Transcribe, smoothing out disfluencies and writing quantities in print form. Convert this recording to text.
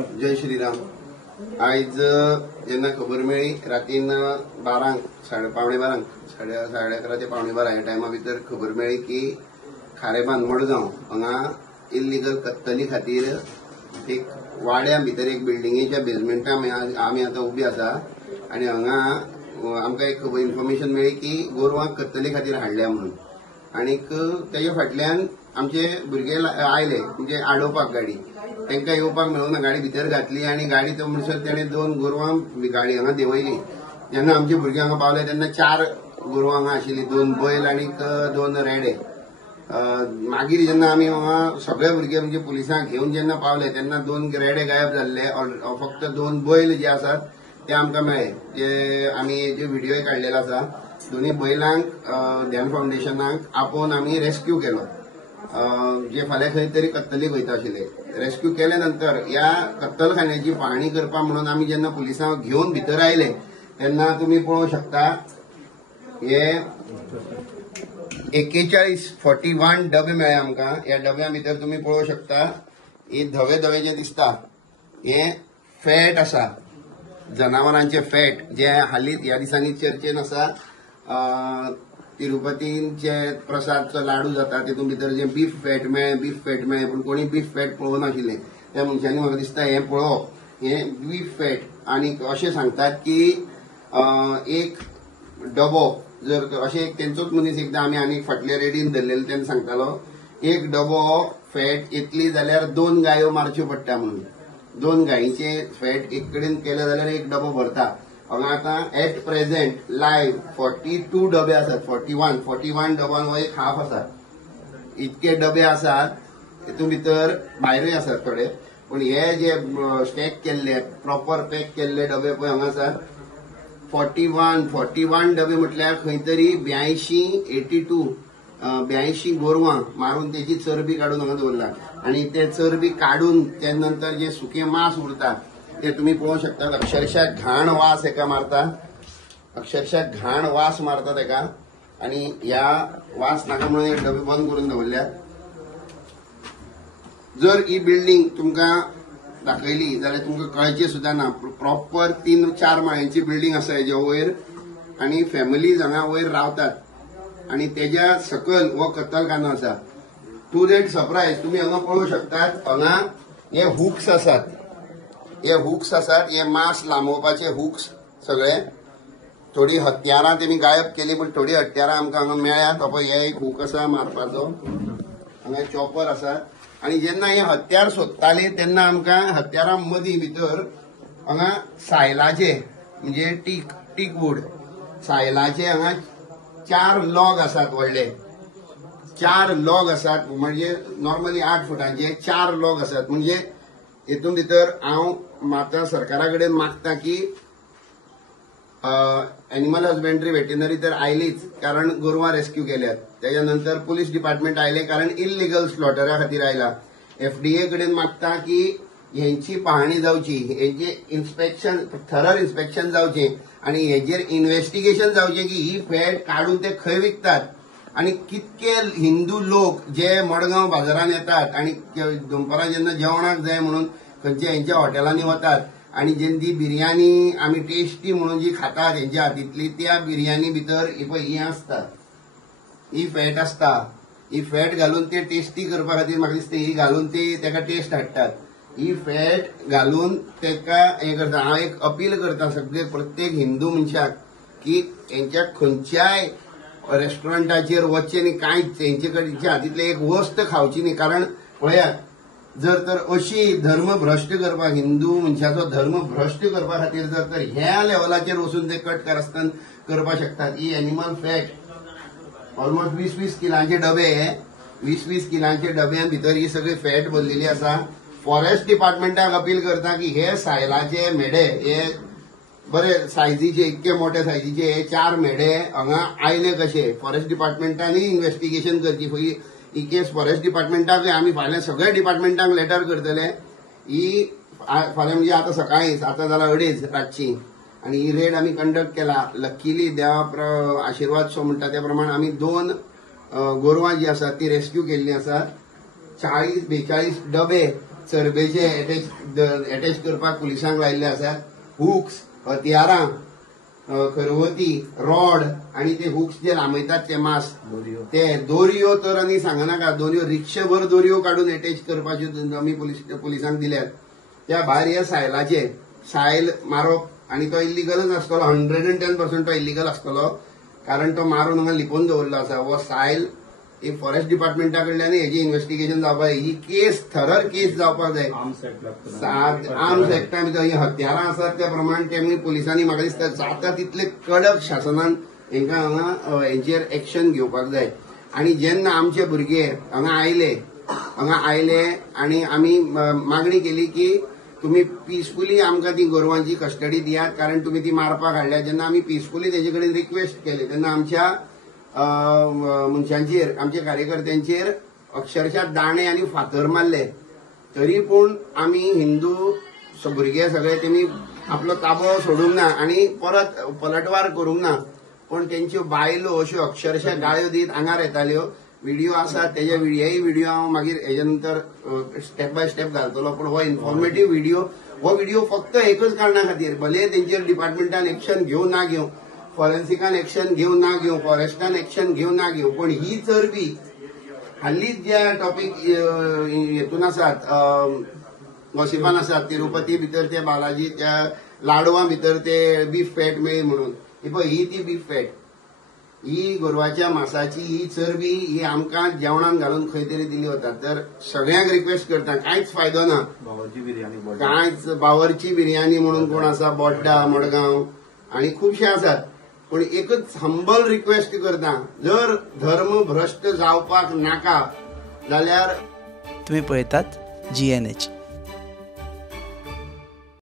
जय श्रीराम। आयज जेन्ना खबर मेळ्ळी रातीन 12 पावणे 12 साडे 11 ते पावणे 12 ह्या टायमा भितर खबर मेळ्ळी की खारेबांद मडगांव हांगा इल्लीगल कत्तली खातीर एक वाड्या भितर एक बिल्डिंगेच्या बेजमेंटान आमी आतां उबी आसा आनी हांगा आमकां एक इन्फॉर्मेशन मेळ्ळी की गोरवां कत्तले खातीर हाडल्या म्हणून आनीक तेजे फाटल्यान आमचे भुरगे आयले म्हणजे आडोवपाक गाडी तांकां येवपाक मेळूना गाडी भितर घातली आनी गाडी तो म्हणसर तेणें 2 गोरवां गाडी हांगा देंवयली। जेन्ना आमचे भुरगे हांगा पावले तेन्ना 4 गोरवां हांगा आशिल्लीं, 2 बैल आनीक 2 रेडे। मागीर जेन्ना आमी हांगा सगळे भुरगे म्हणजे पुलिसांक घेवन जेन्ना पावले तेन्ना 2 रेडे गायब जाल्ले, फक्त 2 बैल जे आसात ते आमकां मेळ्ळे, जे आमी जे व्हिडिओ काडलेलो आसा। दोन्ही बैलांक ध्यान फाउंडेशनाक आपोवन आमी रेस्क्यू केलो, जे फाल्यां खंय तरी कत्तलीक वयता आशिल्ले। रेस्क्यू केले नंतर ह्या कत्तलखान्याची पाहणी करपा म्हणून आमी जेन्ना पुलिसांक घेवन भितर आयले तेन्ना तुमी पळोवंक शकता हे 41 डबे मेळ्ळे आमकां। ह्या डब्या भितर तुमी पळोवंक शकता हे धवे धवे जे दिसता हे फॅट आसा, जनावरांचे फॅट जे हालींच ह्या दिसांनी चर्चेन आसा। तिरुपतीचे प्रसादचो लाडू जाता तेतून भितर जे बीफ फॅट मेळ्ळे पूण कोणी बीफ फॅट पळोवना आशिल्ले। त्या मनशांनी म्हाका दिसता हे पळोवप हे बीफ फॅट आनी अशें सांगतात की एक डबो जर अशें एक तेंचोच मनीस एकदां आमी आनी फाटल्या रेडीन धरलेलो तेन्ना सांगतालो एक डबो फॅट येतली जाल्यार 2 गायो मारच्यो पडटा म्हणून। 2 गायीचे फॅट एक कडेन केले जाल्यार एक डबो भरता। हांगा आतां एट प्रेझेंट लायव्ह 42 डबे आसात, 41 डबान हो एक हाफ आसा। इतके डबे आसात, तेतून भितर भायरूय आसात थोडे, पूण हे जे स्टॅक केल्ले प्रॉपर पॅक केल्ले डबे पळय हांगा आसात 41 डबे म्हटल्यार खंय तरी 82 गोरवां मारून तेची चरबी काडून हांगा दवरला आनी ते चरबी काडून ते नंतर जे सुकें मांस उरता ते तुम्ही पळोवंक शकता। अक्षरशः घाण वास हेका मारता, अक्षरशः घाण वास मारता तेका आनी ह्या वास नाका म्हणून हे डबे बंद करून दवरल्यात। जर ही बिल्डिंग तुमकां दाखयली जाल्यार तुमकां कळचे सुद्दां ना, प्रॉपर 3-4 माळ्यांची बिल्डिंग आसा हेज्या वयर आनी फॅमिलीज हांगा वयर रावतात आनी तेज्या सकयल हो कत्तलखानो आसा। टू देट सरप्रायज तुमी हांगा पळोवंक शकतात हांगा हे हुक्स आसात, हे मांस लांबोवपाचे हुक्स सगळे। थोडी हत्यारां तेमी गायब केली पूण थोडी हत्यारां आमकां हांगा मेळ्ळ्यात। हे एक हुक आसा मारपाचो, हांगा चॉपर आसा आनी जेन्ना हे हत्यार सोदताले तेन्ना आमकां हत्यारां मदीं भितर हांगा सायलाचे म्हणजे टीक वूड सायलाचे हांगा 4 लॉग आसात, व्हडले 4 लॉग आसात, म्हणजे नॉर्मली 8 फुटांचे 4 लॉग आसात। म्हणजे हेतून भितर हांव माता सरकारा कडेन मागता की एनिमल हजबेंड्री वेटनरी तर आयलीच कारण गोरवां रेस्क्यू केल्यात, त्याच्या नंतर पुलीस डिपार्टमेंट आयले कारण इल्लीगल स्लॉटरा खातीर आयला। FDA कडेन मागता की हेंची पाहणी जावची, हेजे इन्स्पेक्शन थरर इन्स्पेक्शन जावचे आनी हेजेर इन्व्हेस्टिगेशन जावचे की ही फॅट काडून ते खंय विकतात आनी कितके हिंदू लोक जे मडगांव बाजारात येतात आनी दनपारां जेन्ना जेवणाक जाय म्हणून खंयच्या हेंच्या हॉटेलांनी वतात आनी जेन्ना बिर्याणी आमी टेस्टी म्हणून जी खातात हेंच्या हातींतली त्या बिर्याणी भितर ही आसता, ही फॅट आसता। ही फॅट घालून ते टेस्टी करपा खातीर म्हाका दिसता ही घालून ते तेका टेस्ट हाडटात। ही फॅट घालून तेका हे करता। हांव एक अपील करता सगळे प्रत्येक हिंदू मनशाक की हेंच्या खंयच्याय रेस्टॉरंटाचेर वचचें न्ही, कांयच हेंच्या हातींतले एक वस्त खावची न्ही। कारण पळयात जर तर अशी धर्म भ्रश्ट करपाक हिंदू मनशाचो धर्म भ्रश्ट करपा खातीर जर तर ह्या लेवलाचेर वचून ते कट कारस्थान करपाक शकतात। ही एनिमल फॅट ऑलमोस्ट 20-20 किलांचे डबे, 20-20 किलांचे डब्यां भितर ही सगळी फॅट भरलेली आसा। फॉरेस्ट डिपार्टमेंटाक अपील करता की हे सायलाचे मेढे हे बरे सायजीचे इतके मोठे सायजीचे हे 4 मेढे हांगा आयले कशे, फॉरेस्ट डिपार्टमेंटांनी इन्व्हेस्टिगेशन करची। ही केस फॉरेस्ट डिपार्टमेंटाक आमी फाल्यां सगळ्या डिपार्टमेंटांक लेटर करतले। ही फाल्यां म्हणजे आतां सकाळींच आतां जाल्यार 2:30 रातची आनी ही रेड आमी कंडक्ट केला। लकीली देवा आशिर्वाद सो म्हणटा त्या प्रमाणे आमी 2 गोरवां जी आसात ती रेस्क्यू केल्ली आसात। 40-42 डबे चरबेचे अटॅच करपाक पुलिसांक लायिल्ले आसात. हुक्स, हथियारां, खरवती, रॉड आणि ते हुक्स जे लांबयतात ते मास, ते दोरयो तर आनी सांगनाका, दोरयो रिक्षाभर दोरयो काढून अटॅच करपाच्यो आमी पुलिसांक दिल्यात. त्या भायर हे सायलाचे सायल मारप आणि तो इल्लिगलच आसतलो. 110% तो इल्लिगल आसतलो, कारण तो मारून हांगा लिपोवन दवरलो आसा. हो सायल ही फॉरेस्ट डिपार्टमेंटा कडल्यान हेजी इन्व्हेस्टिगेशन जावपाक जाय. ही केस थरर केस जावपाक जाय. आर्म्स एक्टा भितर ही हत्यारां आसात त्या प्रमाण तेमी पुलिसांनी म्हाका दिसता जाता तितले कडक शासनान हेंकां हांगा हेंचेर एक्शन घेवपाक जाय. आणि जेन्ना आमचे भुरगे हांगा आयले आणि आमी मागणी केली की तुम्ही पीसफुली आमकां ती गोरवांची कस्टडी दियात, कारण तुम्ही ती मारपाक हाडल्या. जेन्ना आमी पीसफुली तेजे कडेन रिक्वेस्ट केली तेन्ना आमच्या मनशांचेर, आमच्या कार्यकर्त्यांचेर अक्षरशः दाणे आणि फातर मारले. तरी पूण आमी हिंदू भुरगे सगळे तेमी आपलो ताबो सोडूंक ना आणि परत पलटवार करूंक ना. पण तेंच्यो बायलो अश्यो अक्षरशः गाळ्यो दीत आंगार येताल्यो. व्हिडिओ आसा, तेजे हेय व्हिडिओ हांव मागीर हेजे नंतर स्टेप बाय स्टेप घालतलो. पण हो इन्फॉर्मेटिव्ह व्हिडिओ फक्त एकच कारणां खातीर, भले तेंचेर डिपार्टमेंटान एक्शन घेवं ना घेवं, फॉरेन्सिकान एक्शन घेवं ना घेवं, फॉरेस्टान एक्शन घेवं ना घेवं, पण ही चरबी हालींच ज्या टॉपिक हेतून आसात, गॉसिपान आसात, तिरुपती भितर ते बालाजी त्या लाडवा भितर ते बीफ फॅट मेळ्ळी म्हणून, ही ती बीफ फॅट, ही गोरवाच्या मांसाची ही चरबी ही आमकां जेवणान घालून खंय तरी दिली वता. तर सगळ्यांक रिक्वेस्ट करता, कांयच फायदो ना. कांयच बावरची बिर्याणी म्हणून कोण आसा, बोड्डा, मडगांव आणि खूबशे आसात. पण एकच हंबल रिक्वेस्ट करता, जर धर्म भ्रष्ट जावपाक नाका जाल्यार तुम्ही पळयतात GNH.